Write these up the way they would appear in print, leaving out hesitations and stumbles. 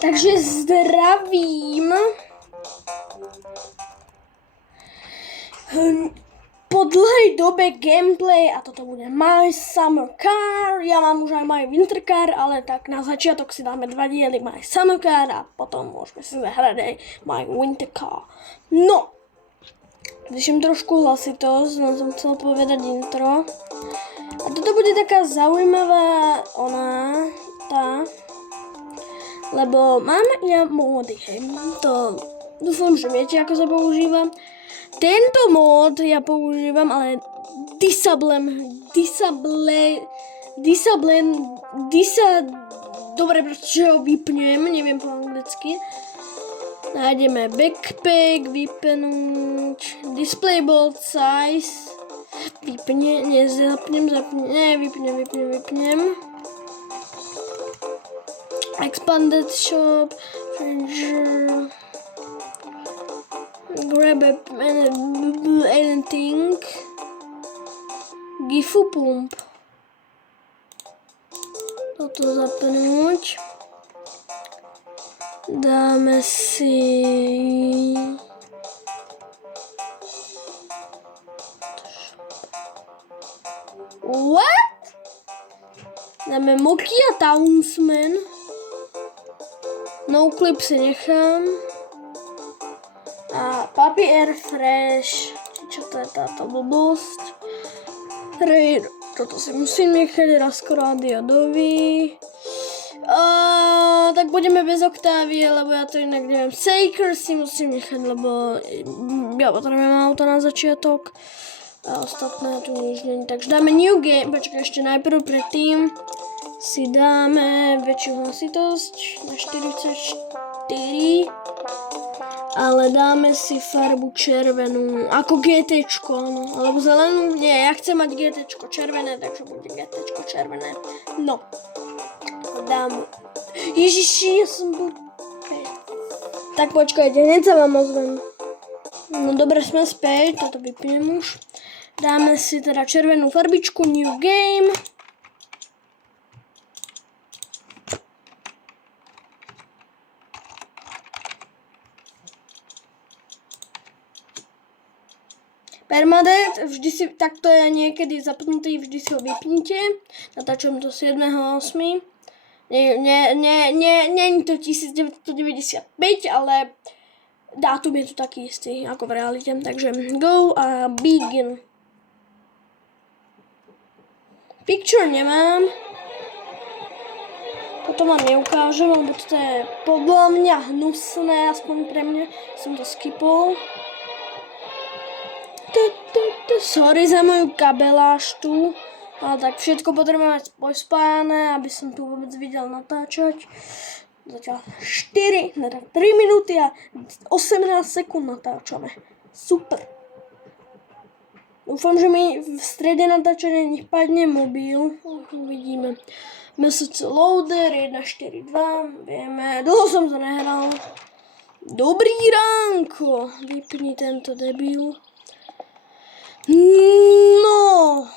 Takže zdravím. Po dlhej dobe gameplay a toto bude My Summer Car. Ja mám už aj My Winter Car, ale tak na začiatok si dáme 2 diely My Summer Car a potom môžeme si zahrať aj My Winter Car. No, zvýšim trošku hlasitosť, len som chcel povedať intro. A toto bude taká zaujímavá lebo mám ja módy, hej. To dúfam, že viete, ako sa používa. Tento mód ja používam, ale dobre, pretože ho vypnem, neviem po anglicky. Nájdeme backpack, vypnúť, display bolt size, vypnem. Expanded shop, Ranger, grab anything, gifu pump. Toto zapnúť. Dáme si what? Dáme Mokia Townsman. No clip si nechám. A Papi Air Fresh. Čo to je táto blbosť? Toto si musím nechať. Rasko rádiodový. Tak budeme bez Octavie, lebo ja to inak neviem. Saker si musím nechať, lebo ja potrebujem auto na začiatok. A ostatné tu nič není. Takže dáme New Game. Počkaj, ešte najprv predtým si dáme väčšiu hlasitosť na 44, ale dáme si farbu červenú, ako GTčko, no, alebo zelenú, nie, ja chcem mať GTčko červené, takže bude GTčko červené, no, dám, ježiši, ja som bol, tak počkajte, hneď sa vám ozvem, no dobre, sme späť, toto vypnem už, dáme si teda červenú farbičku, New Game. Permadeath, vždy si, takto je niekedy zapnutý, vždy si ho vypnite. Natáčam to 7.8. Nie je to 1995, ale dátum je tu taký istý, ako v realite. Takže go a begin. Picture nemám. Toto vám neukážem, lebo toto je podľa mňa hnusné, aspoň pre mňa. Som to skipol. Sorry za moju kabeláž tu, ale tak všetko potrebujem mať pospájané, aby som tu vôbec videl natáčať. Zatiaľ 3 minúty a 18 sekúnd natáčame. Super. Dúfam, že mi v strede natáčania nech padne mobil. Uvidíme. Message loader 1.4.2. Vieme, dlho som to nehral. Dobrý ránko. Vypni tento debil. No.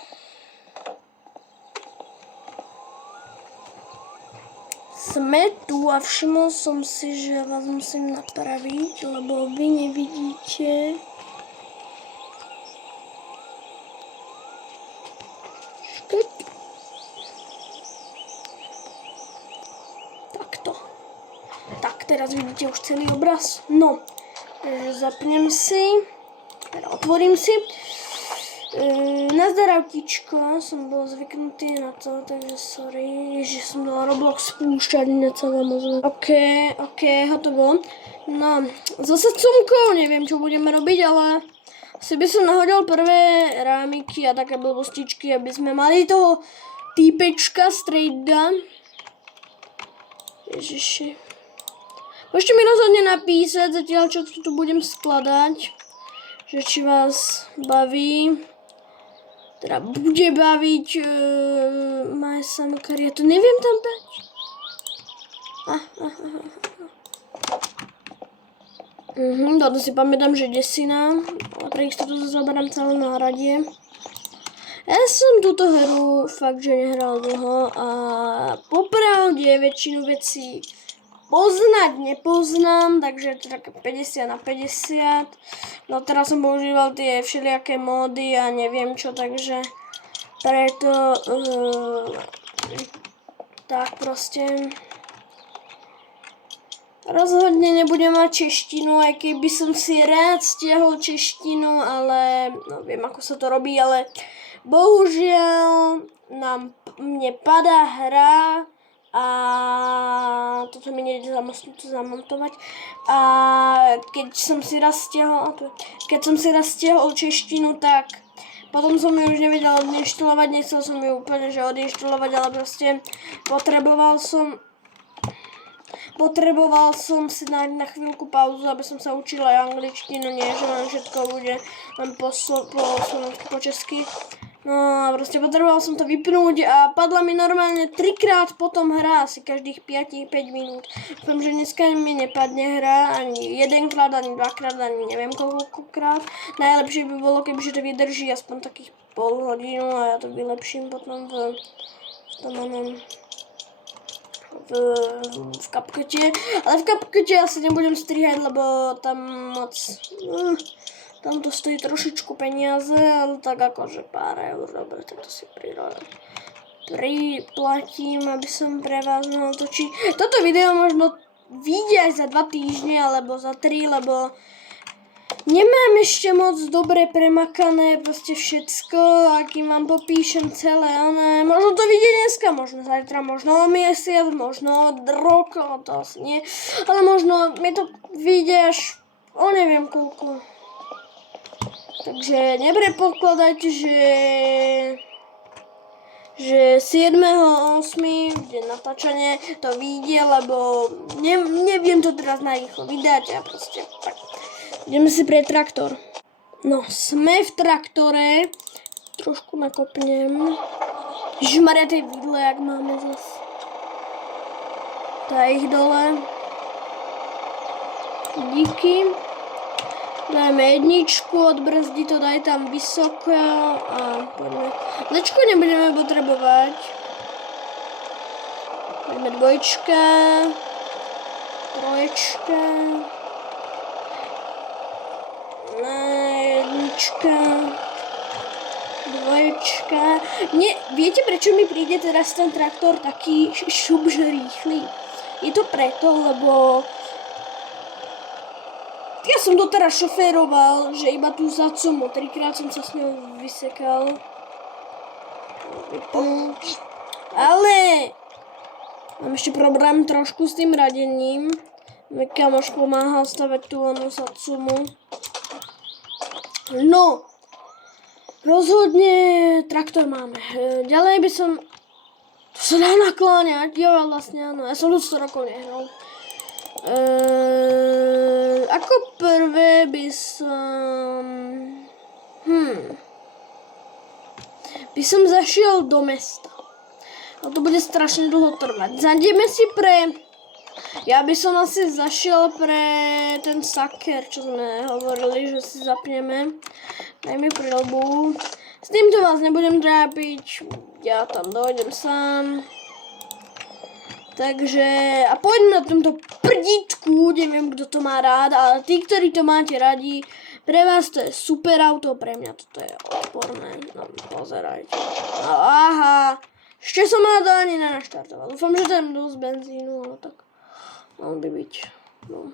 Sme tu a všimol som si, že vás musím napraviť, lebo vy nevidíte. Takto. Tak, teraz vidíte už celý obraz. No, zapnem si, otvorím si. Nazdar autíčko, som bol zvyknutý na to, takže sorry, že som dala Roblox spúšťať necelé mozog. OK, hotovo. No, zase cumkou, neviem čo budeme robiť, ale asi by som nahodil prvé rámiky a také blbostičky, aby sme mali toho týpečka strejda. Ježiši. Môžete mi rozhodne napísať, zatiaľ čo tu budem skladať, že či vás baví. Teda bude baviť My Summer Car, ja to neviem tam dať. Toto si pamätám, že desina, ale pre istotu to zaberám celé náradie. Ja som túto hru fakt, že nehral dlho a popravde väčšinu vecí poznať nepoznám, takže je to také 50/50. No teraz som používal tie všelijaké módy a neviem čo, takže preto tak proste rozhodne nebudem mať češtinu, aj keby som si rád stiahol češtinu, ale no, viem ako sa to robí, ale bohužiaľ mne padá hra a toto mi nejde zamontovať. A keď som si raz stiahol češtinu, tak potom som ju už nevedel odinštalovať, nechcel som ju úplne že odinštalovať, ale proste potreboval som si dať na chvíľku pauzu, aby som sa učila aj angličtinu, nie že len všetko bude len po slovensky, po česky. No a proste potreboval som to vypnúť a padla mi normálne 3-krát potom hra, asi každých 5 minút. Dúfam, že dneska mi nepadne hra ani 1-krát, ani 2-krát, ani neviem koľkokrát. Najlepšie by bolo, kebyže to vydrží aspoň takých pol hodinu a ja to vylepším potom v CapCute. Ale v CapCute asi nebudem strihať, lebo tam moc... Tam to stojí trošičku peniaze, ale tak akože pár eur, dobre, tak to si priplatím, aby som pre vás mohol točiť. Toto video možno vyjde aj za 2 týždne, alebo za 3, lebo nemám ešte moc dobre premakané proste všetko, akým vám popíšem celé, ale možno to vyjde dneska, možno zajtra, možno o mesiac, možno od rok, to asi nie, ale možno mi to vyjde až o neviem koľko. Takže nepredpokladajte, že 7.8. deň natáčanie to vyjde, lebo neviem to teraz narýchlo vydať a proste tak. Ideme si pre traktor. No, sme v traktore. Trošku nakopnem. Ježišmaria, tej vidle, jak máme zase. Daj ich dole. Díky. Dajme jedničku, odbrzdí to, daj tam vysoko a poďme. Lečko nebudeme potrebovať. Dajme 2, 3, 1, 2. Viete, prečo mi príde teraz ten traktor taký šupž rýchly? Je to preto, lebo ja som doteraz šoféroval, že iba tú zacumu, 3-krát som sa s ňou vysekal. Ale mám ešte problém trošku s tým radením. Môj kamoš pomáhal stavať tú onú zacumu. No, rozhodne traktor máme. Ďalej by som... To sa dá nakláňať, jo, vlastne áno, ja som to 100 rokov nehral. Ako prvé by som... By som zašiel do mesta. A to bude strašne dlho trvať. Zajdeme si pre... Ja by som asi zašiel pre ten saker, čo sme hovorili, že si zapneme. Daj mi prilbu. S týmto vás nebudem trápiť. Ja tam dojdem sám. Takže, a poďme na tomto prdítku, neviem, kto to má rád, ale tí, ktorí to máte radi, pre vás to je super auto, pre mňa toto je odporné. No, pozerajte. No, aha, ešte som ma to ani nenaštartoval. Dúfam, že tam dosť benzínu, ale tak mal by byť. No.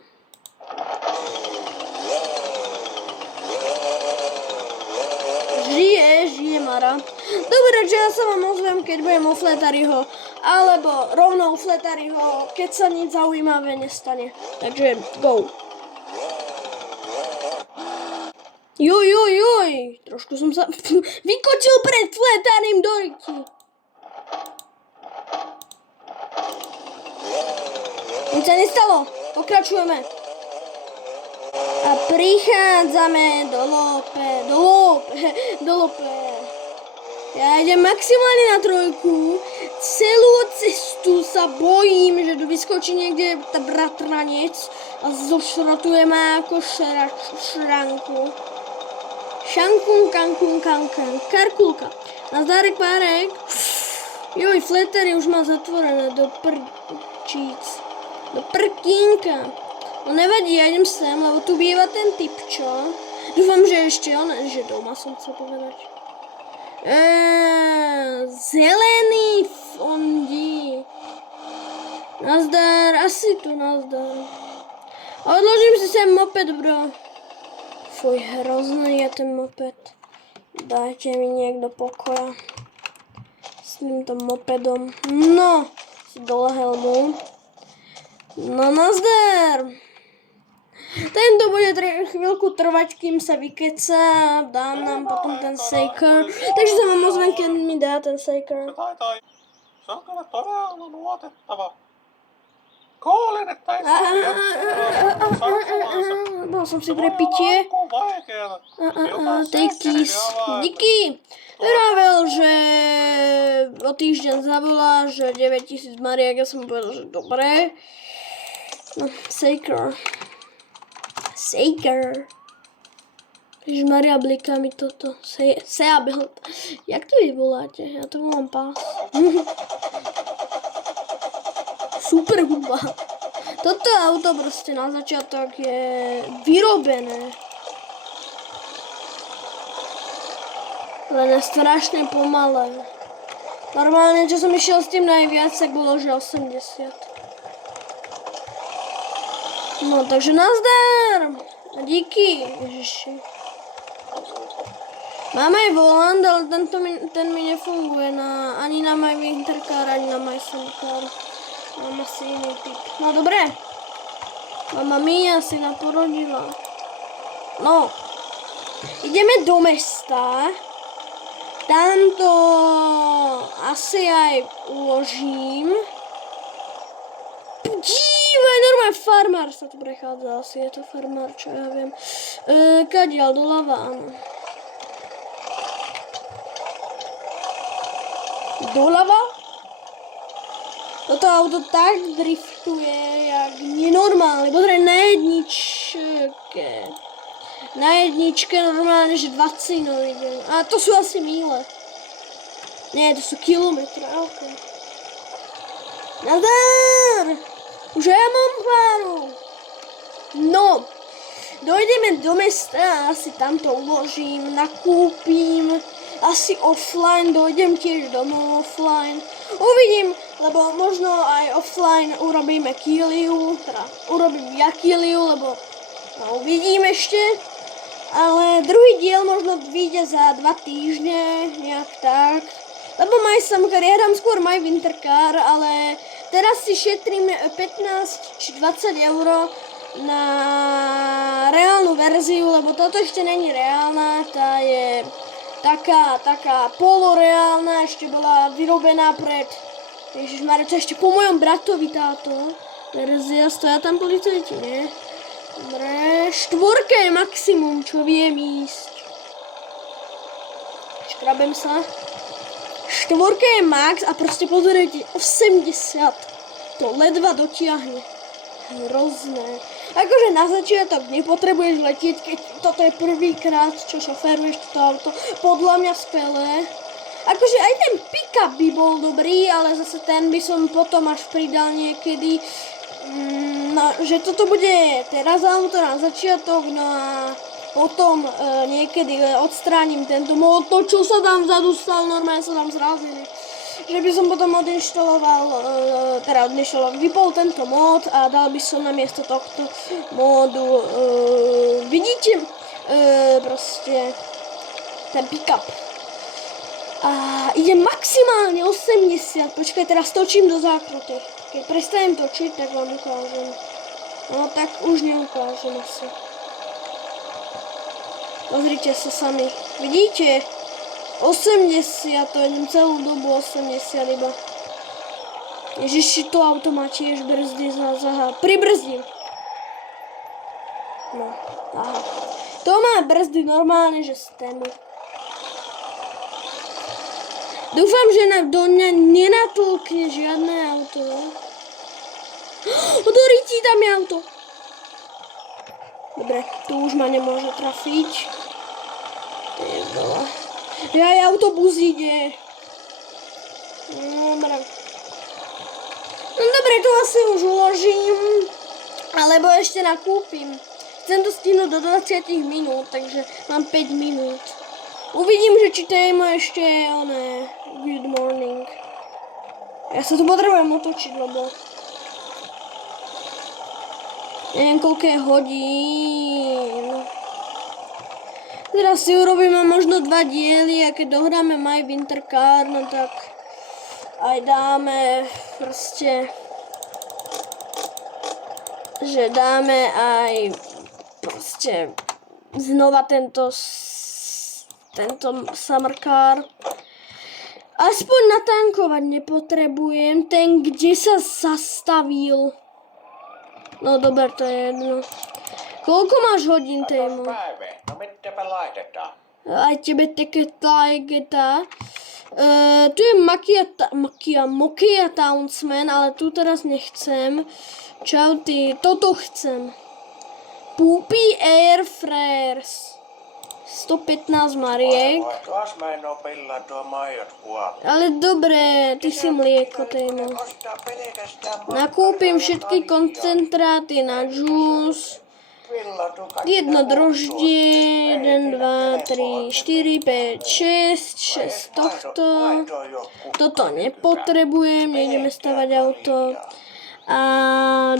Žije Mara. Dobre, že ja sa vám ozvem, keď budem u Fletariho, alebo rovno u Fletariho, keď sa nič zaujímavé nestane. Takže go. Joj, trošku som sa vykočil pred Fletarim do riky. Nič sa nestalo, pokračujeme. A prichádzame do Lope. Ja idem maximálne na 3. Celú cestu sa bojím, že tu vyskočí niekde bratranec a zošrotuje ma ako šranku. Karkulka. Nazdárek párek. Joj, Flettery už má zatvorené do prčíc. Do prkínka. No nevadí, já jdem sem, lebo tu bývá ten typ, čo? Dúfam, že ešte on, že doma som chcel povedať. Zelený fondi. Nazdar, asi tu nazdar. Odložím si sem moped, bro. Fuj, hrozný je ten moped. Dajte mi niekto pokoja. S týmto mopedom. No, si dole helmu. No nazdar. Tento bude chvíľku trvať, kým sa vykeca. Dám nám potom ten Saker. Takže sa vám ozvem, keď mi dá ten Saker. Se on kyllä todella luotettava. Kuulin, että ei saa saksalaiset. Dal som si prepitie. Takis. Díky. Vravel, že o týždeň zavolá, že 9000 mariek. Ja som povedal, že dobre. No, Saker. Ježišmaria, bliká mi toto. Seabuild. Jak to vy voláte? Ja to volám pás. Super hudba. Toto auto proste na začiatok je vyrobené. Len je strašne pomalé. Normálne, čo som išiel s tým najviac, tak bolo, že 80. No, takže nazdar. A díky, ježiši. Mám aj volant, ale ten mi nefunguje ani na My Wintercar, ani na My Suncar. Mám asi iný typ. No, dobre. Mama mia si naporodila. No. Ideme do mesta. Tam to asi aj uložím. Normálne farmár sa tu prechádza, asi je to farmár, čo ja viem. Kadiaľ, doľava, áno. Doľava? Toto auto tak driftuje, jak nenormálne. Pozrie na jedničke. Na jedničke normálne, že 20 idem. A to sú asi míle. Nie, to sú kilometre, ok. Nazdar! Už ja mám chváru. No, dojdeme do mesta a asi tam to uložím, nakúpim. Asi offline, dojdem tiež domov offline. Uvidím, lebo možno aj offline urobíme Kiliu, teda urobím ja Kiliu, lebo no, uvidím ešte. Ale druhý diel možno vyjde za 2 týždne, nejak tak. Lebo My Suncar, ja dám skôr My Wintercar, ale teraz si šetrím 15 či 20 eur na reálnu verziu, lebo toto ešte není reálna, tá je taká poloreálna, ešte bola vyrobená pred, ježišmarja, to ešte po mojom bratovi táto verzia, stoja tam policajti, nie? Dobre, 4 je maximum, čo viem ísť. Škrabem sa. 4 je max a proste pozorujte, 80 to ledva dotiahne. Hrozné. Akože na začiatok nepotrebuješ letieť, keď toto je prvýkrát, čo šoféruješ toto auto. Podľa mňa skvelé. Akože aj ten pick-up by bol dobrý, ale zase ten by som potom až pridal niekedy. No, že toto bude teraz auto na začiatok, no a potom niekedy odstránim tento mod, to čo sa tam vzadu stal, normálne sa tam zrazili. Že by som potom vypol tento mod a dal by som na miesto tohto módu, vidíte, proste ten pick-up. A ide maximálne 80, počkaj, teraz točím do zákruty. Keď prestanem točiť, tak vám ukážem. No tak už neukážem asi. Pozrite sa sami. Vidíte? 80, to idem celú dobu 80 iba. Ježiši, to auto má tiež brzdy pribrzdím. No, aha. To má brzdy normálne, že z tému. Dúfam, že do mňa nenatlkne žiadne auto. Do ryti tam je auto. Dobre, tu už ma nemôže trafiť. To je dole. Aj autobus ide. Dobre. No dobre, tu asi už uložím, alebo ešte nakúpim. Chcem to stihnúť do 20 minút, takže mám 5 minút. Uvidím, že či téma ešte je good morning. Ja sa tu potrebujem otočiť, lebo neviem, koľko je hodín. Teraz si urobíme možno 2 diely a keď dohráme My Winter Car, no tak aj dáme proste, že dáme aj proste znova tento Summer Car. Aspoň natankovať nepotrebujem, ten kde sa zastavil. No dober, to je jedno. Koľko máš hodín, Teemu? Päive, no mitäpä laitetaan? Aj tebe také lajgeta. Tu je Mokia Townsman, ale tu teraz nechcem. Čau ty, toto chcem. Poopy Air Frares. 115 mariek. Tuos mä en oo pillaa tuo maijot puolella. Ale dobre, ty si mlieko, Teemu. Ostaa pelkästään Nakúpim všetky koncentráty na džús. Jedno droždie, 1, 2, 3, 4, 5, 6 tohto. Toto nepotrebujem, nejdeme stavať auto. A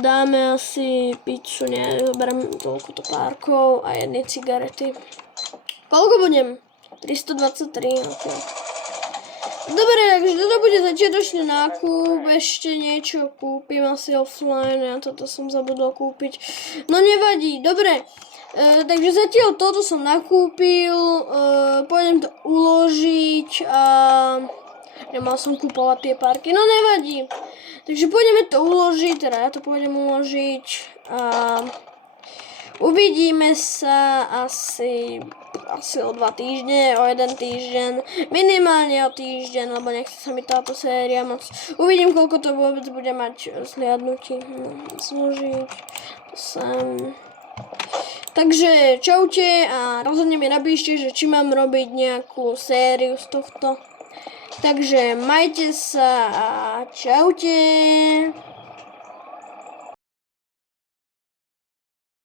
dáme asi pizzu, nezoberiem toľko topárkov a jedny cigarety. Koľko budem? 323, ok. Dobre, takže toto bude začiatočný nákup, ešte niečo kúpim asi offline, ja toto som zabudol kúpiť. No nevadí, dobre, takže zatiaľ toto som nakúpil, pôjdem to uložiť a nemal som kúpovať tie parky, no nevadí. Takže pôjdeme to uložiť, teda ja to pôjdem uložiť a uvidíme sa asi o 2 týždne, o 1 týždeň, minimálne o týždeň, lebo nechce sa mi táto séria moc. Uvidím, koľko to vôbec bude mať zliadnutí. Zložiť to sem. Takže čaute a rozhodne mi napíšte, že či mám robiť nejakú sériu z tohto. Takže majte sa a čaute.